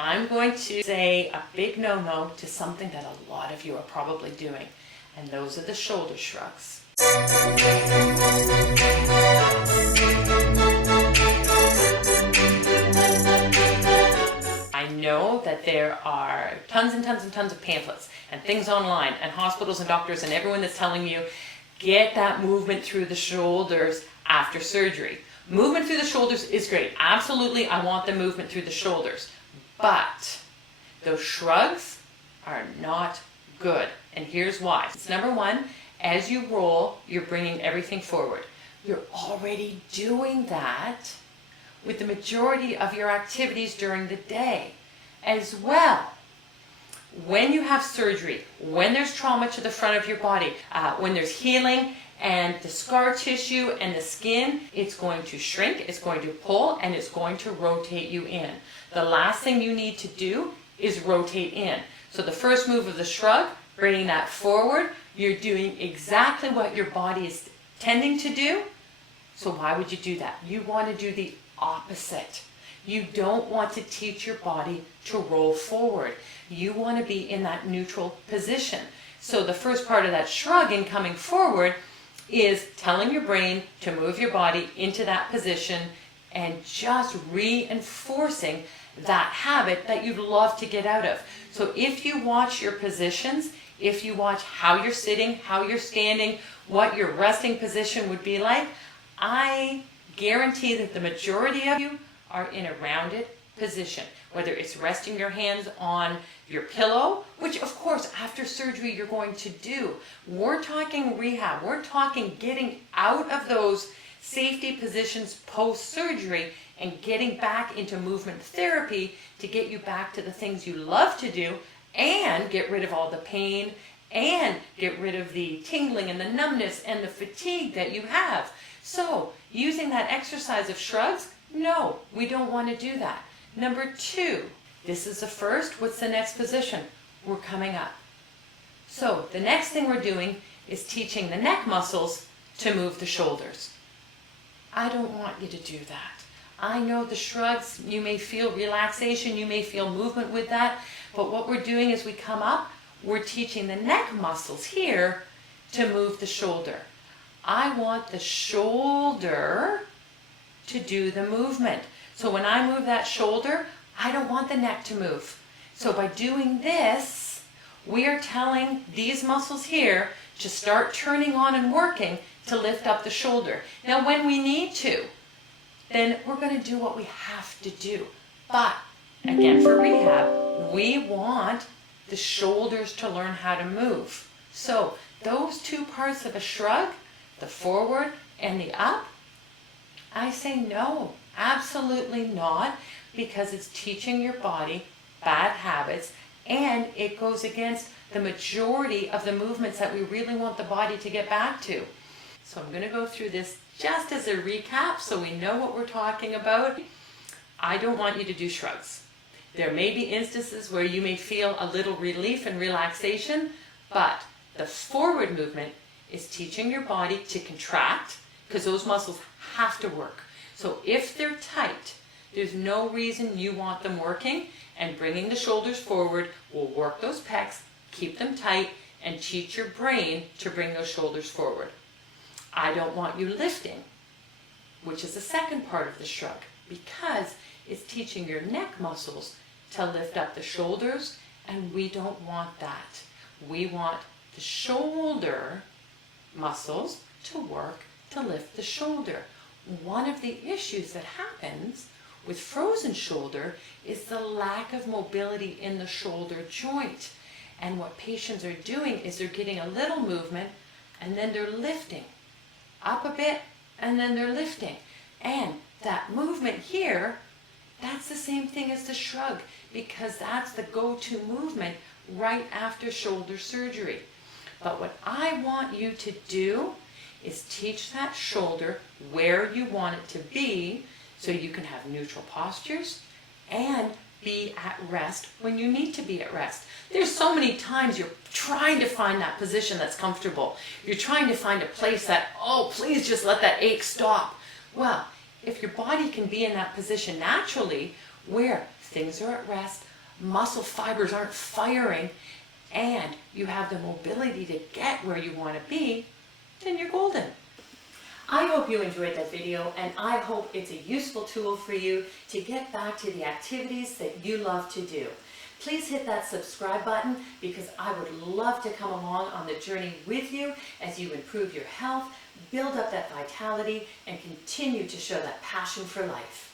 I'm going to say a big no-no to something that a lot of you are probably doing, and those are the shoulder shrugs. I know that there are tons and tons and tons of pamphlets and things online and hospitals and doctors and everyone that's telling you, get that movement through the shoulders after surgery. Movement through the shoulders is great. Absolutely, I want the movement through the shoulders. But those shrugs are not good. And here's why. It's number one, as you roll, you're bringing everything forward. You're already doing that with the majority of your activities during the day as well. When you have surgery, when there's trauma to the front of your body, when there's healing and the scar tissue and the skin, it's going to shrink, it's going to pull, and it's going to rotate you in. The last thing you need to do is rotate in. So the first move of the shrug, bringing that forward, you're doing exactly what your body is tending to do. So why would you do that? You want to do the opposite. You don't want to teach your body to roll forward. You want to be in that neutral position. So the first part of that shrug in coming forward is telling your brain to move your body into that position and just reinforcing that habit that you'd love to get out of. So if you watch your positions, if you watch how you're sitting, how you're standing, what your resting position would be like, I guarantee that the majority of you are in a rounded position, whether it's resting your hands on your pillow, which of course after surgery you're going to do. We're talking rehab, we're talking getting out of those safety positions post-surgery and getting back into movement therapy to get you back to the things you love to do and get rid of all the pain and get rid of the tingling and the numbness and the fatigue that you have. So using that exercise of shrugs, no, we don't want to do that. Number two, this is the first. What's the next position? We're coming up. So the next thing we're doing is teaching the neck muscles to move the shoulders. I don't want you to do that. I know the shrugs, you may feel relaxation, you may feel movement with that, but what we're doing is we come up, we're teaching the neck muscles here to move the shoulder. I want the shoulder to do the movement. So when I move that shoulder, I don't want the neck to move. So by doing this, we are telling these muscles here to start turning on and working to lift up the shoulder. Now when we need to, then we're going to do what we have to do. But again, for rehab, we want the shoulders to learn how to move. So those two parts of a shrug, the forward and the up, I say no, absolutely not, because it's teaching your body bad habits and it goes against the majority of the movements that we really want the body to get back to. So I'm going to go through this just as a recap so we know what we're talking about. I don't want you to do shrugs. There may be instances where you may feel a little relief and relaxation, but the forward movement is teaching your body to contract because those muscles have to work. So if they're tight, there's no reason you want them working, and bringing the shoulders forward will work those pecs, keep them tight, and teach your brain to bring those shoulders forward. I don't want you lifting, which is the second part of the shrug, because it's teaching your neck muscles to lift up the shoulders, and we don't want that. We want the shoulder muscles to work to lift the shoulder. One of the issues that happens with frozen shoulder is the lack of mobility in the shoulder joint. And what patients are doing is they're getting a little movement and then they're lifting up a bit and then they're lifting. And that movement here, that's the same thing as the shrug, because that's the go-to movement right after shoulder surgery. But what I want you to do is teach that shoulder where you want it to be so you can have neutral postures and be at rest when you need to be at rest. There's so many times you're trying to find that position that's comfortable. You're trying to find a place that, oh, please just let that ache stop. Well, if your body can be in that position naturally where things are at rest, muscle fibers aren't firing, and you have the mobility to get where you want to be, then you're golden. I hope you enjoyed that video, and I hope it's a useful tool for you to get back to the activities that you love to do. Please hit that subscribe button because I would love to come along on the journey with you as you improve your health, build up that vitality, and continue to show that passion for life.